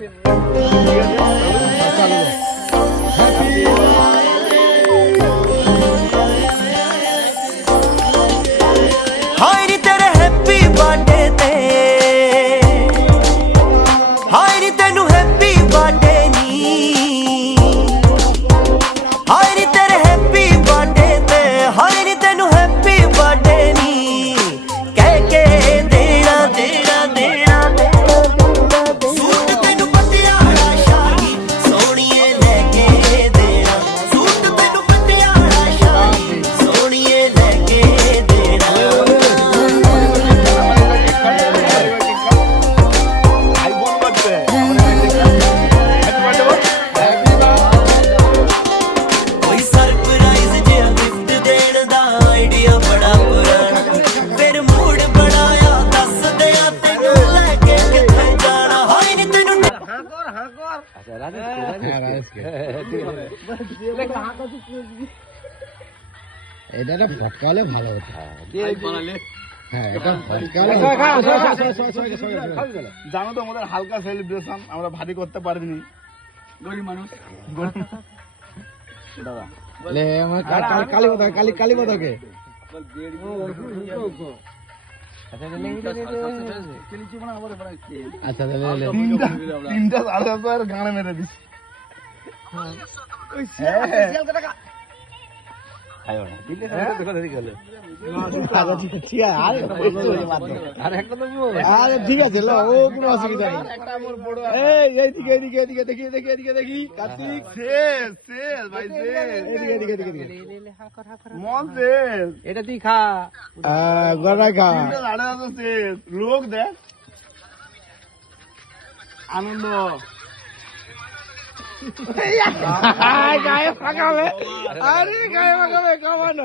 हाय नी तेरे happy birthday ते हाय नी तेनू हैप्पी बर्थडे नी हाय नी तेरे हैप्पी बर्थडे ते हाय नी तेनू हैप्पी बर्थडे नी कह के देना देना देना सूट तेनू पटियाला शाही सोहणीए लेके देना सूट तेनू पटियाला शाही सोहणीए लेके देना कोई सरप्राइज जिहा गिफ्ट देण दा आइडिया बड़ा पुराना फिर मूड बनाया दस दिया तेनू लेके किथे जाना हाय नी तेनू এটা ফটকালে ভালো হতো হ্যাঁ এটা ফটকালে জানো তো আমাদের হালকা সেলিব্রেশন আমরা ভারী করতে পারিনি গরিব মানুষ দাদা লে আমার কালী মাতাকে আচ্ছা তিনটা সাড়ে হাজার গানে মেরে দিস ঠিক আছে ও কোনো অসুবিধা নেই এইদিকে দেখি কার্তিক এটা তুই খা গড়াই খা সাড়ে হাজার শেষ লোক দেখ আনন্দ গায়ে ফাঁকাবে আরে গায়ে ফাঁকাবে কামান